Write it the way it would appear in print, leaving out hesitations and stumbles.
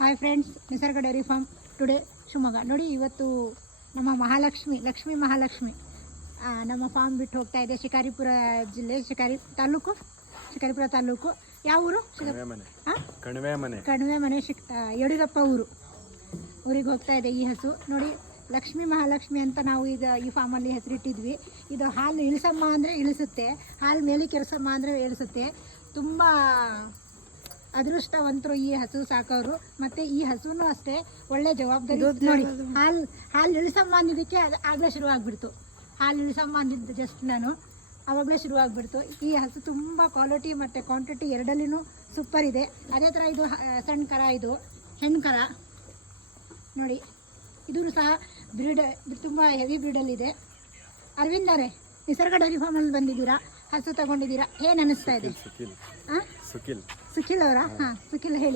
Hi friends, ನಿಸರ್ಗ dairy farm today Shivamogga. ನೋಡಿ, ಇವತ್ತು ನಮ್ಮ ಲಕ್ಷ್ಮೀ ಮಹಾಲಕ್ಷ್ಮಿ ನಮ್ಮ ಫಾರ್ಮ್ ಬಿಟ್ಟು ಹೋಗ್ತಾ ಇದೆ. ಶಿಕಾರಿಪುರ ಜಿಲ್ಲೆ, ಶಿಕಾರಿಪುರ ತಾಲೂಕು. ಯಾವ ಊರು? ಕಣಿವೆ ಮನೆ ಯಡಿಯೂರಪ್ಪ ಊರಿಗೆ ಹೋಗ್ತಾ ಇದೆ ಈ ಹಸು. ನೋಡಿ, ಲಕ್ಷ್ಮೀ ಮಹಾಲಕ್ಷ್ಮಿ ಅಂತ ನಾವು ಈ ಫಾರ್ಮಲ್ಲಿ ಹೆಸರಿಟ್ಟಿದ್ವಿ. ಇದು ಹಾಲು ಇಳಿಸಮ್ಮ ಅಂದರೆ ಇಳಿಸುತ್ತೆ, ಹಾಲು ಮೇಲೆ ಕೆರೆಸಮ್ಮ ಅಂದರೆ ಇಳಿಸುತ್ತೆ. ತುಂಬ ಅದೃಷ್ಟವಂತರು ಈ ಹಸು ಸಾಕೋರು. ಮತ್ತು ಈ ಹಸುನು ಅಷ್ಟೇ ಒಳ್ಳೆ ಜವಾಬ್ದಾರಿ. ನೋಡಿ, ಹಾಲು ಇಳಿಸಮ್ಮ ಅಂದಿದ್ದಕ್ಕೆ ಆಗಲೇ ಶುರುವಾಗ್ಬಿಡ್ತು. ಹಾಲು ಇಳಿಸಮ್ಮ ಅಂದಿದ್ದು ಜಸ್ಟ್ ನಾನು ಆವಾಗಲೇ ಶುರುವಾಗ್ಬಿಡ್ತು. ಈ ಹಸು ತುಂಬ ಕ್ವಾಲಿಟಿ ಮತ್ತು ಕ್ವಾಂಟಿಟಿ ಎರಡಲ್ಲಿನೂ ಸೂಪರ್ ಇದೆ. ಅದೇ ಥರ ಇದು ಸಣ್ಣ ಕರ, ಇದು ಹೆಣ್ಣು ಕರ. ನೋಡಿ, ಇದೂ ಸಹ ಬ್ರೀಡ್ ತುಂಬ ಹೆವಿ ಬ್ರೀಡಲ್ಲಿದೆ. ಅರವಿಂದ್ ಅವರೇ, ನಿಸರ್ಗ ಡೈರಿ ಫಾರ್ಮಲ್ಲಿ ಬಂದಿದ್ದೀರಾ, ಹಸು ತಗೊಂಡಿದ್ದೀರಾ, ಏನು ಅನ್ನಿಸ್ತಾ ಇದೆ? ಸುಖಿಲ್ ಸುಖಿಲ್ ಅವರಾ? ಹಾಂ, ಸುಖಿಲ್ ಹೇಳಿ.